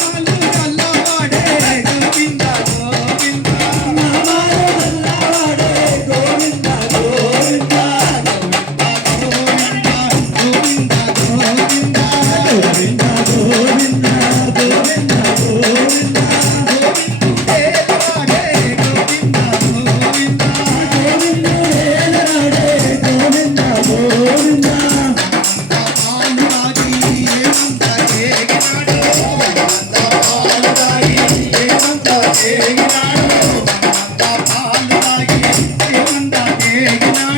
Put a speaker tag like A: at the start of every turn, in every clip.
A: Hallelujah. Krishna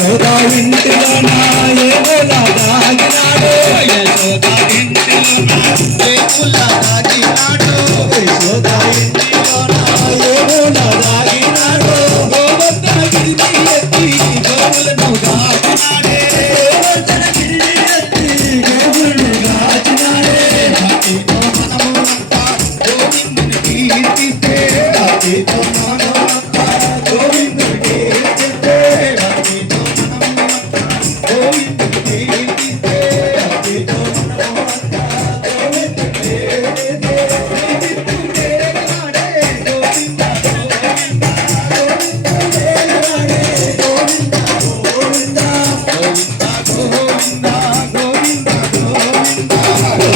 A: Yashoda ఇంటిలోనా ఏములా దాగినాడు Yashoda ఇంటిలోనా ఏములా దాగినాడు Yashoda ఇంటిలోనా ఏములా దాగినాడు Govardhana గిరి ఎత్తి గోవులను దాచినాడే